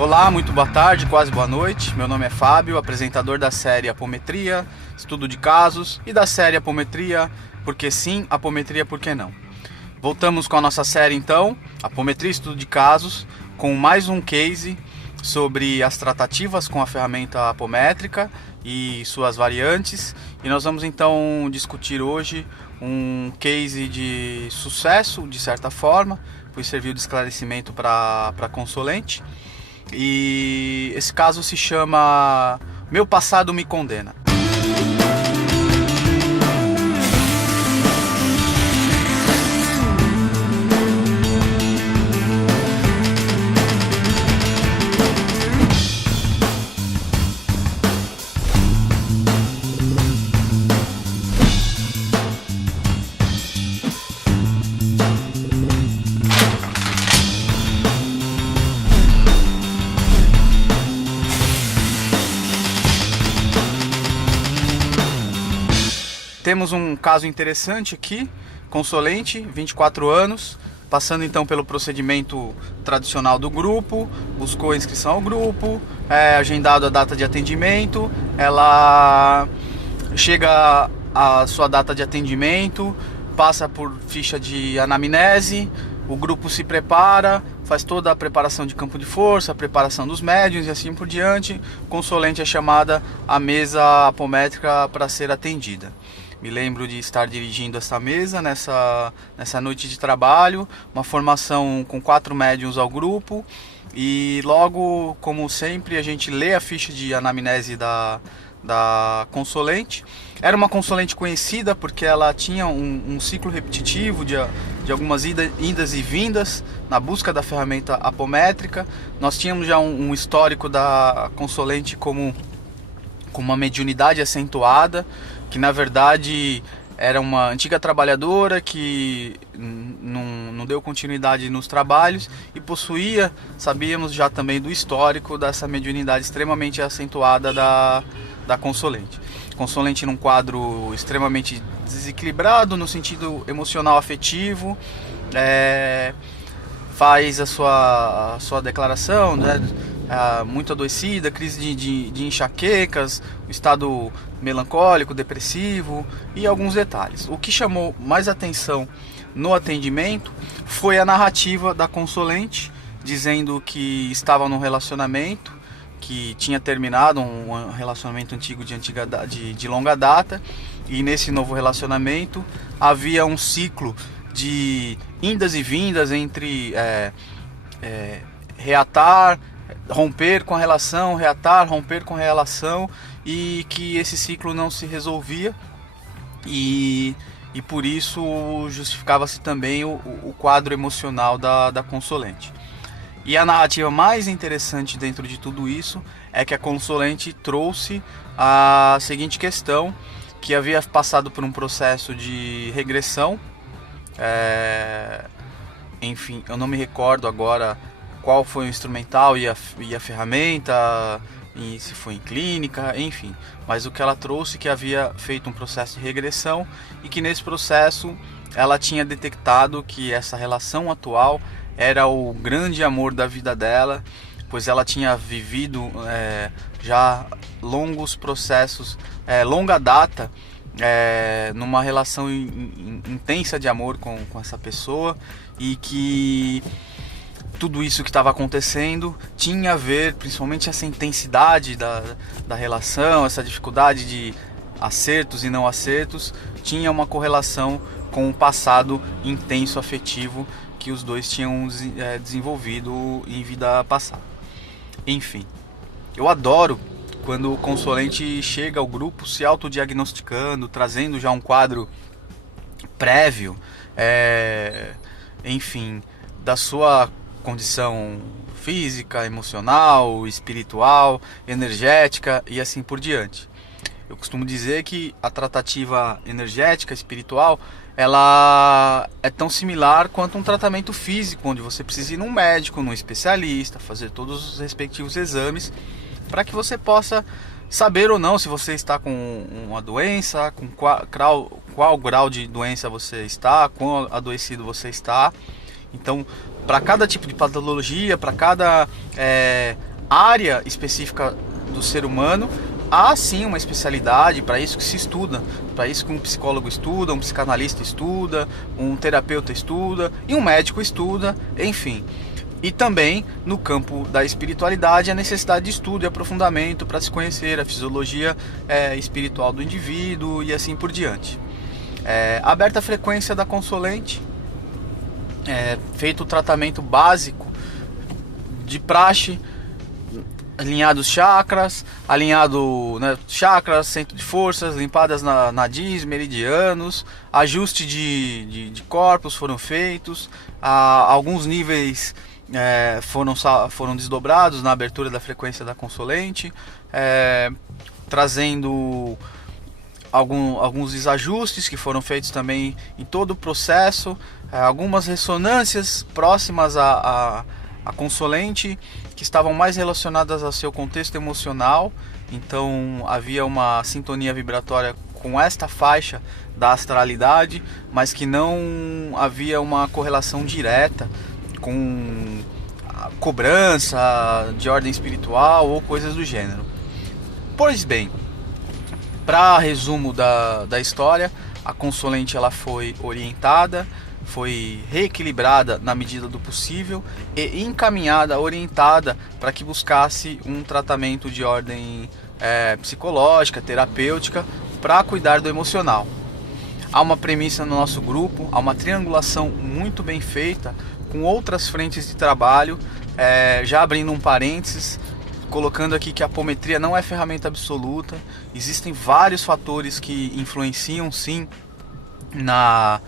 Olá, muito boa tarde, quase boa noite. Meu nome é Fábio, apresentador da série Apometria, estudo de casos, e da série Apometria, porque sim, Apometria, por que não? Voltamos com a nossa série então, Apometria, estudo de casos, com mais um case sobre as tratativas com a ferramenta apométrica e suas variantes. E nós vamos então discutir hoje um case de sucesso, de certa forma, pois serviu de esclarecimento para consulente. E esse caso se chama Meu Passado Me Condena. Temos um caso interessante aqui, consulente, 24 anos, passando então pelo procedimento tradicional do grupo, buscou a inscrição ao grupo, agendado a data de atendimento, ela chega à sua data de atendimento, passa por ficha de anamnese, o grupo se prepara, faz toda a preparação de campo de força, a preparação dos médiuns e assim por diante. O consulente é chamada à mesa apométrica para ser atendida. Me lembro de estar dirigindo essa mesa nessa noite de trabalho, uma formação com 4 médiuns ao grupo, e logo, como sempre, a gente lê a ficha de anamnese da consulente. Era uma consulente conhecida porque ela tinha um ciclo repetitivo de algumas idas e vindas na busca da ferramenta apométrica. Nós tínhamos já um histórico da consulente com uma mediunidade acentuada, que na verdade era uma antiga trabalhadora que não deu continuidade nos trabalhos e possuía, sabíamos já também do histórico dessa mediunidade extremamente acentuada da consulente. Consulente num quadro extremamente desequilibrado no sentido emocional afetivo, faz a sua declaração, né? Muito adoecida, crise de enxaquecas, o estado melancólico, depressivo e alguns detalhes. O que chamou mais atenção no atendimento foi a narrativa da consulente, dizendo que estava num relacionamento, que tinha terminado um relacionamento antigo de longa data, e nesse novo relacionamento havia um ciclo de indas e vindas entre reatar, romper com a relação, reatar, romper com a relação, e que esse ciclo não se resolvia, e por isso justificava-se também o quadro emocional da consulente. E a narrativa mais interessante dentro de tudo isso é que a consulente trouxe a seguinte questão, que havia passado por um processo de regressão, enfim, eu não me recordo agora qual foi o instrumental e a ferramenta, e se foi em clínica, enfim. Mas o que ela trouxe, que havia feito um processo de regressão e que nesse processo ela tinha detectado que essa relação atual era o grande amor da vida dela, pois ela tinha vivido já longos processos, longa data, numa relação intensa de amor com essa pessoa, e que tudo isso que estava acontecendo tinha a ver, principalmente essa intensidade da relação, essa dificuldade de acertos e não acertos, tinha uma correlação com o passado intenso afetivo que os dois tinham desenvolvido em vida passada. Enfim, eu adoro quando o consulente chega ao grupo se autodiagnosticando, trazendo já um quadro prévio, enfim, da sua condição física, emocional, espiritual, energética e assim por diante. Eu costumo dizer que a tratativa energética, espiritual, ela é tão similar quanto um tratamento físico, onde você precisa ir num médico, num especialista, fazer todos os respectivos exames para que você possa saber ou não se você está com uma doença, com qual grau de doença você está, quão adoecido você está. Então, para cada tipo de patologia, para cada área específica do ser humano, há sim uma especialidade, para isso que se estuda, para isso que um psicólogo estuda, um psicanalista estuda, um terapeuta estuda e um médico estuda, enfim. E também no campo da espiritualidade a necessidade de estudo e aprofundamento para se conhecer a fisiologia espiritual do indivíduo e assim por diante. Aberta a frequência da consolente, feito o tratamento básico de praxe, alinhado os chakras, chakras, centro de forças, limpadas nadis, meridianos, ajuste de corpos foram feitos, alguns níveis foram desdobrados na abertura da frequência da consolente, trazendo alguns desajustes que foram feitos também em todo o processo, algumas ressonâncias próximas à consolente que estavam mais relacionadas ao seu contexto emocional, então havia uma sintonia vibratória com esta faixa da astralidade, mas que não havia uma correlação direta com a cobrança de ordem espiritual ou coisas do gênero. Pois bem, para resumo da história, a consolente ela foi orientada, foi reequilibrada na medida do possível e encaminhada, orientada para que buscasse um tratamento de ordem psicológica, terapêutica, para cuidar do emocional. Há uma premissa no nosso grupo, há uma triangulação muito bem feita com outras frentes de trabalho, já abrindo um parênteses, colocando aqui que a apometria não é ferramenta absoluta, existem vários fatores que influenciam sim na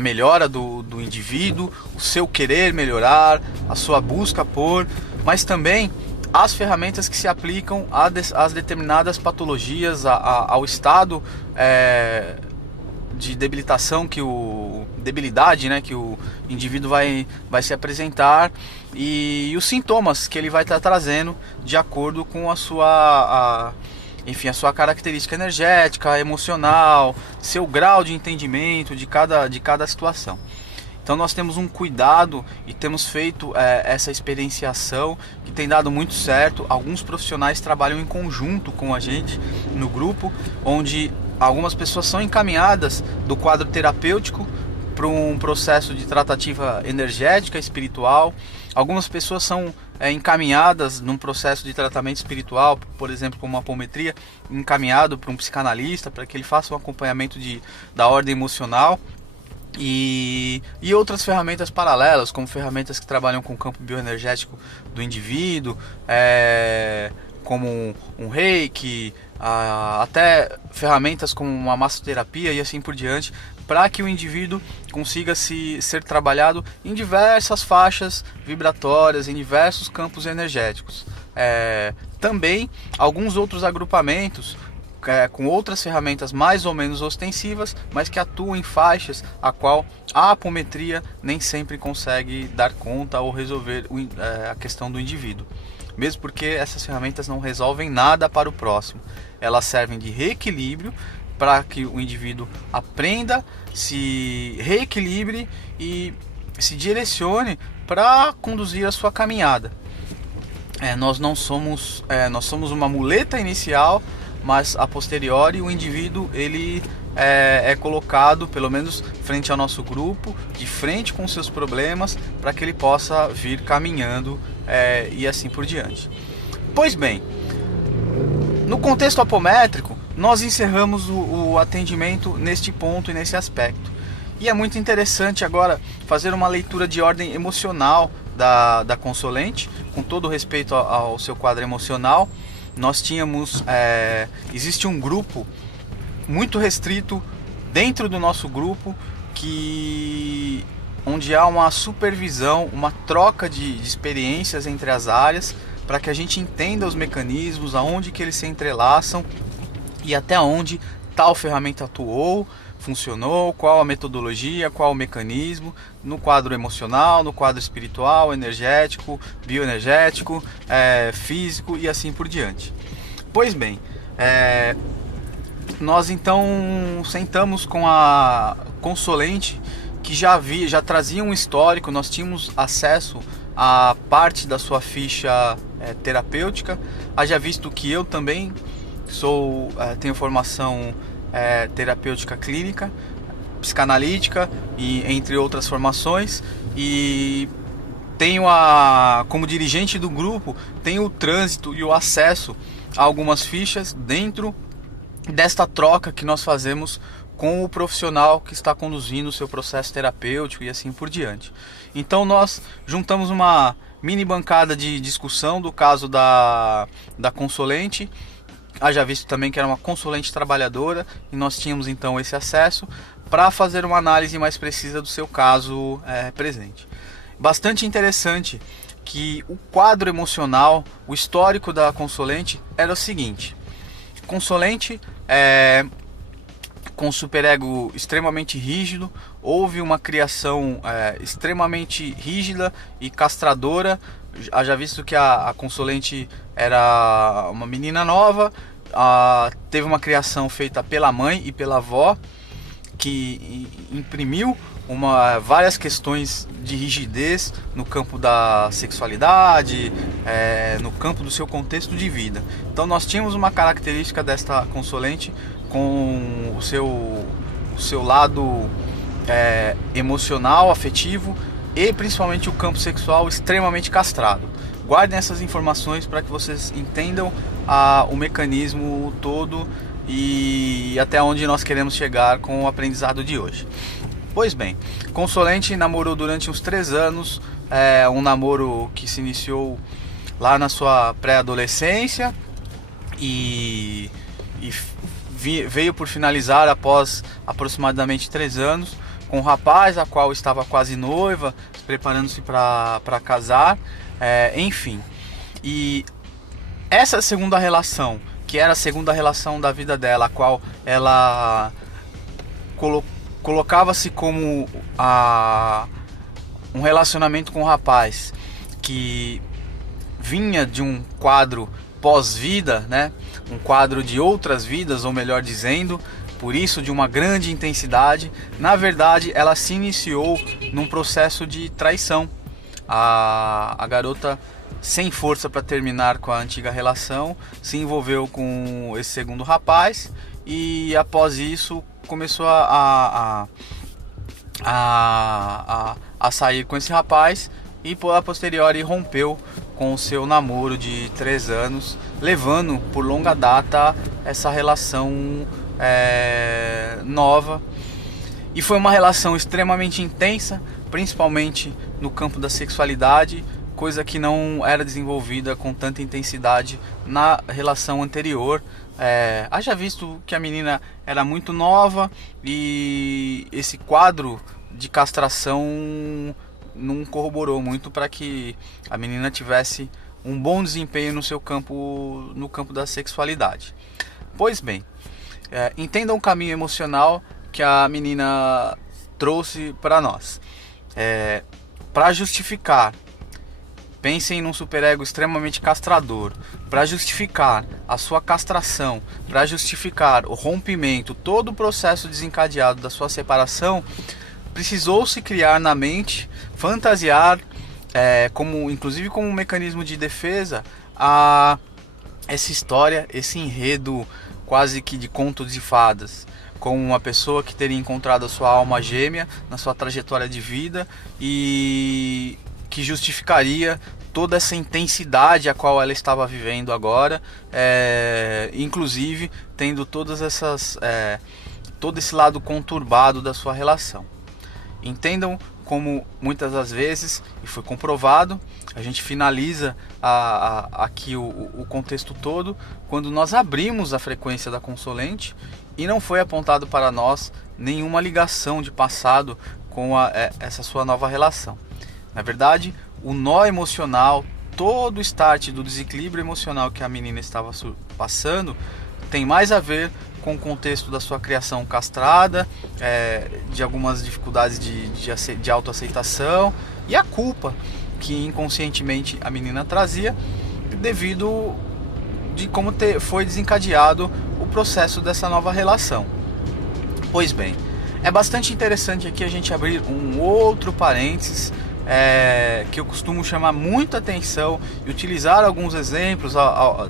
melhora do indivíduo, o seu querer melhorar, a sua busca por, mas também as ferramentas que se aplicam às determinadas patologias, ao estado de debilitação debilidade, né, que o indivíduo vai se apresentar e os sintomas que ele vai estar trazendo de acordo com a sua característica energética, emocional, seu grau de entendimento de cada situação. Então nós temos um cuidado e temos feito essa experienciação que tem dado muito certo. Alguns profissionais trabalham em conjunto com a gente no grupo, onde algumas pessoas são encaminhadas do quadro terapêutico para um processo de tratativa energética, espiritual. Algumas pessoas são encaminhadas num processo de tratamento espiritual, por exemplo, como a apometria, encaminhado para um psicanalista para que ele faça um acompanhamento da ordem emocional. E outras ferramentas paralelas, como ferramentas que trabalham com o campo bioenergético do indivíduo, como um reiki, até ferramentas como uma massoterapia e assim por diante, para que o indivíduo consiga ser trabalhado em diversas faixas vibratórias, em diversos campos energéticos. Também alguns outros agrupamentos com outras ferramentas mais ou menos ostensivas, mas que atuam em faixas a qual a apometria nem sempre consegue dar conta ou resolver a questão do indivíduo. Mesmo porque essas ferramentas não resolvem nada para o próximo. Elas servem de reequilíbrio para que o indivíduo aprenda, se reequilibre e se direcione para conduzir a sua caminhada. Nós somos uma muleta inicial, mas a posteriori o indivíduo ele é colocado, pelo menos frente ao nosso grupo, de frente com seus problemas, para que ele possa vir caminhando e assim por diante. Pois bem, no contexto apométrico, nós encerramos o atendimento neste ponto e nesse aspecto. E é muito interessante agora fazer uma leitura de ordem emocional da consolente, com todo respeito ao seu quadro emocional. Nós tínhamos, existe um grupo muito restrito dentro do nosso grupo, onde há uma supervisão, uma troca de experiências entre as áreas, para que a gente entenda os mecanismos, aonde que eles se entrelaçam e até onde tal ferramenta atuou, funcionou, qual a metodologia, qual o mecanismo, no quadro emocional, no quadro espiritual, energético, bioenergético, físico e assim por diante. Pois bem, nós então sentamos com a consolente, que já trazia um histórico, nós tínhamos acesso a parte da sua ficha terapêutica, haja visto que eu também tenho formação terapêutica clínica, psicanalítica e entre outras formações, e tenho como dirigente do grupo, tenho o trânsito e o acesso a algumas fichas dentro desta troca que nós fazemos com o profissional que está conduzindo o seu processo terapêutico e assim por diante. Então nós juntamos uma mini bancada de discussão do caso da consulente, haja visto também que era uma consulente trabalhadora, e nós tínhamos então esse acesso para fazer uma análise mais precisa do seu caso presente. Bastante interessante que o quadro emocional, o histórico da consulente era o seguinte: consulente com superego extremamente rígido, houve uma criação extremamente rígida e castradora, haja visto que a consulente era uma menina nova, teve uma criação feita pela mãe e pela avó, que imprimiu várias questões de rigidez no campo da sexualidade, no campo do seu contexto de vida. Então nós tínhamos uma característica desta consulente com o seu lado emocional, afetivo e principalmente o campo sexual extremamente castrado. Guardem essas informações para que vocês entendam o mecanismo todo e até onde nós queremos chegar com o aprendizado de hoje. Pois bem, consulente namorou durante uns 3 anos, um namoro que se iniciou lá na sua pré-adolescência e veio por finalizar após aproximadamente 3 anos com um rapaz a qual estava quase noiva, preparando-se para casar, enfim. E essa segunda relação, que era a segunda relação da vida dela, a qual ela colocava-se como um relacionamento com um rapaz que vinha de um quadro pós-vida, né? Um quadro de outras vidas, ou melhor dizendo, por isso de uma grande intensidade. Na verdade, ela se iniciou num processo de traição. A garota, sem força para terminar com a antiga relação, se envolveu com esse segundo rapaz e após isso começou a sair com esse rapaz e a posteriori rompeu com o seu namoro de 3 anos, levando por longa data essa relação nova. E foi uma relação extremamente intensa, principalmente no campo da sexualidade, coisa que não era desenvolvida com tanta intensidade na relação anterior. Haja visto que a menina era muito nova e esse quadro de castração não corroborou muito para que a menina tivesse um bom desempenho no campo da sexualidade. Pois bem, entendam o caminho emocional que a menina trouxe para nós. Para justificar, pensem num superego extremamente castrador. Para justificar a sua castração, para justificar o rompimento, todo o processo desencadeado da sua separação, precisou-se criar na mente, fantasiar, inclusive como um mecanismo de defesa, essa história, esse enredo quase que de contos de fadas, com uma pessoa que teria encontrado a sua alma gêmea na sua trajetória de vida e que justificaria toda essa intensidade a qual ela estava vivendo agora, inclusive tendo todo esse lado conturbado da sua relação. Entendam como muitas das vezes, e foi comprovado, a gente finaliza aqui o contexto todo quando nós abrimos a frequência da consulente e não foi apontado para nós nenhuma ligação de passado com essa sua nova relação. Na verdade, o nó emocional, todo o start do desequilíbrio emocional que a menina estava passando tem mais a ver com o contexto da sua criação castrada, de algumas dificuldades de autoaceitação e a culpa que inconscientemente a menina trazia devido de como foi desencadeado o processo dessa nova relação. Pois bem, é bastante interessante aqui a gente abrir um outro parênteses que eu costumo chamar muita atenção e utilizar alguns exemplos,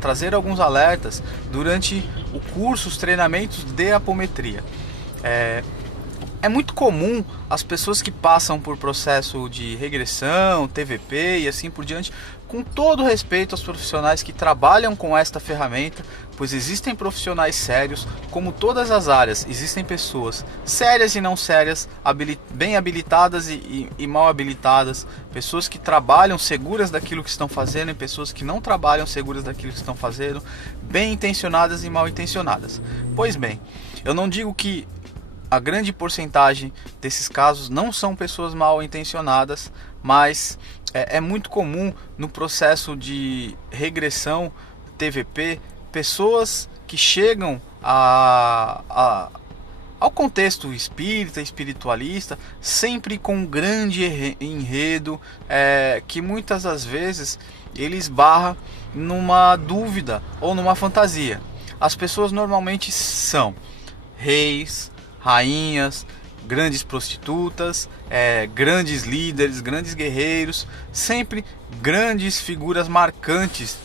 trazer alguns alertas durante o curso, os treinamentos de apometria. É muito comum as pessoas que passam por processo de regressão, TVP e assim por diante, com todo respeito aos profissionais que trabalham com esta ferramenta, pois existem profissionais sérios, como todas as áreas, existem pessoas sérias e não sérias, bem habilitadas e mal habilitadas, pessoas que trabalham seguras daquilo que estão fazendo e pessoas que não trabalham seguras daquilo que estão fazendo, bem intencionadas e mal intencionadas. Pois bem, eu não digo que a grande porcentagem desses casos não são pessoas mal intencionadas, mas é muito comum no processo de regressão TVP, pessoas que chegam ao contexto espírita, espiritualista, sempre com um grande enredo, que muitas das vezes ele esbarra numa dúvida ou numa fantasia. As pessoas normalmente são reis, rainhas, grandes prostitutas, grandes líderes, grandes guerreiros, sempre grandes figuras marcantes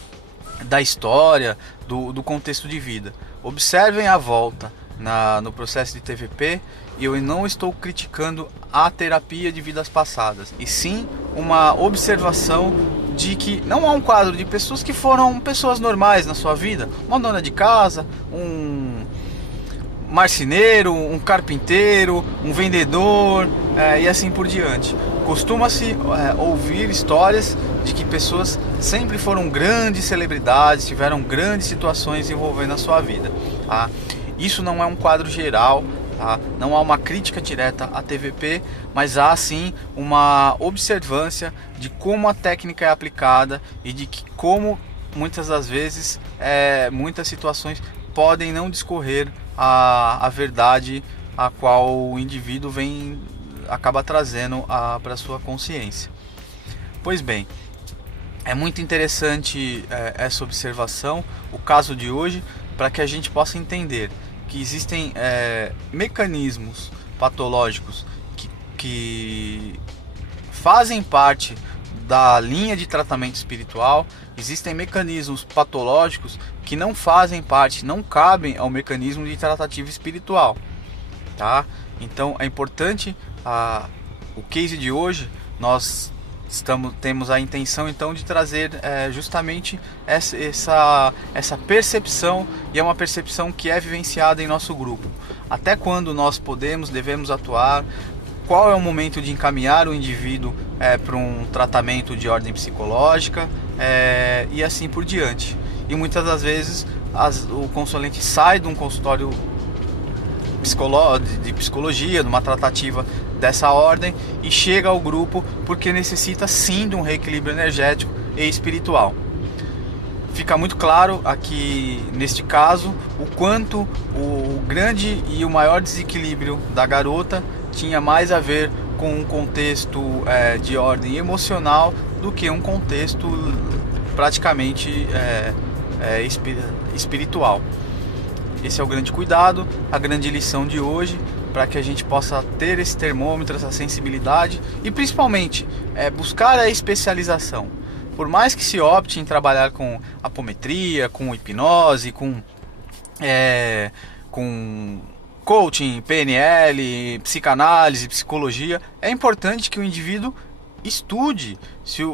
da história, do contexto de vida. Observem a volta no processo de TVP, e eu não estou criticando a terapia de vidas passadas, e sim uma observação de que não há um quadro de pessoas que foram pessoas normais na sua vida, uma dona de casa, um marceneiro, um carpinteiro, um vendedor, e assim por diante. Costuma-se ouvir histórias de que pessoas sempre foram grandes celebridades, tiveram grandes situações envolvendo a sua vida. Tá? Isso não é um quadro geral, tá? Não há uma crítica direta à TVP, mas há sim uma observância de como a técnica é aplicada e de que como muitas das vezes muitas situações podem não discorrer a verdade a qual o indivíduo acaba trazendo para sua consciência. Pois bem, é muito interessante essa observação, o caso de hoje, para que a gente possa entender que existem mecanismos patológicos que fazem parte da linha de tratamento espiritual, existem mecanismos patológicos que não fazem parte, não cabem ao mecanismo de tratativa espiritual, tá? Então é importante, o case de hoje, nós temos a intenção então de trazer justamente essa percepção, e é uma percepção que é vivenciada em nosso grupo. Até quando nós devemos atuar, qual é o momento de encaminhar o indivíduo para um tratamento de ordem psicológica, e assim por diante. E muitas das vezes o consulente sai de um consultório de psicologia, de uma tratativa dessa ordem, e chega ao grupo porque necessita sim de um reequilíbrio energético e espiritual. Fica muito claro aqui neste caso o quanto o grande e o maior desequilíbrio da garota tinha mais a ver com um contexto de ordem emocional do que um contexto praticamente espiritual. Esse é o grande cuidado, a grande lição de hoje, para que a gente possa ter esse termômetro, essa sensibilidade e principalmente buscar a especialização. Por mais que se opte em trabalhar com apometria, com hipnose, com coaching, PNL, psicanálise, psicologia, é importante que o indivíduo estude,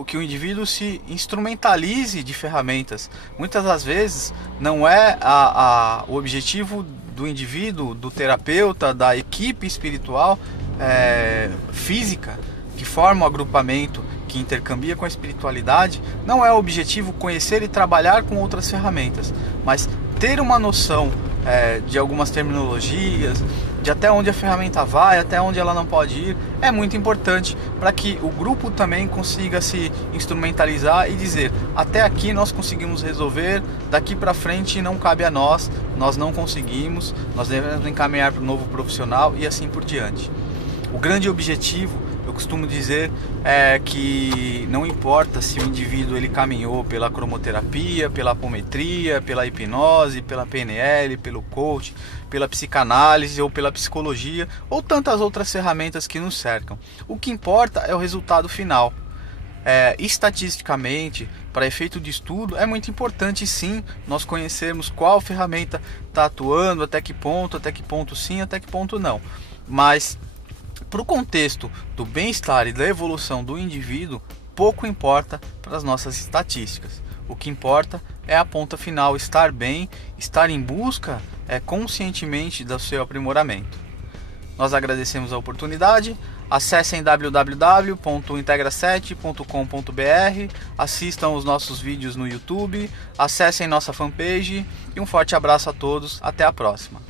que o indivíduo se instrumentalize de ferramentas. Muitas das vezes não é o objetivo do indivíduo, do terapeuta, da equipe espiritual física que forma o agrupamento, que intercambia com a espiritualidade, não é o objetivo conhecer e trabalhar com outras ferramentas, mas ter uma noção de algumas terminologias, de até onde a ferramenta vai, até onde ela não pode ir, é muito importante para que o grupo também consiga se instrumentalizar e dizer: até aqui nós conseguimos resolver, daqui para frente não cabe a nós não conseguimos, nós devemos encaminhar para o novo profissional e assim por diante. O grande objetivo Eu costumo dizer que não importa se o indivíduo ele caminhou pela cromoterapia, pela apometria, pela hipnose, pela PNL, pelo coach, pela psicanálise ou pela psicologia ou tantas outras ferramentas que nos cercam. O que importa é o resultado final. Estatisticamente, para efeito de estudo, é muito importante sim nós conhecermos qual ferramenta está atuando, até que ponto sim, até que ponto não. Mas para o contexto do bem-estar e da evolução do indivíduo, pouco importa para as nossas estatísticas. O que importa é a ponta final, estar bem, estar em busca conscientemente do seu aprimoramento. Nós agradecemos a oportunidade. Acessem www.integra7.com.br, assistam os nossos vídeos no YouTube, acessem nossa fanpage e um forte abraço a todos. Até a próxima.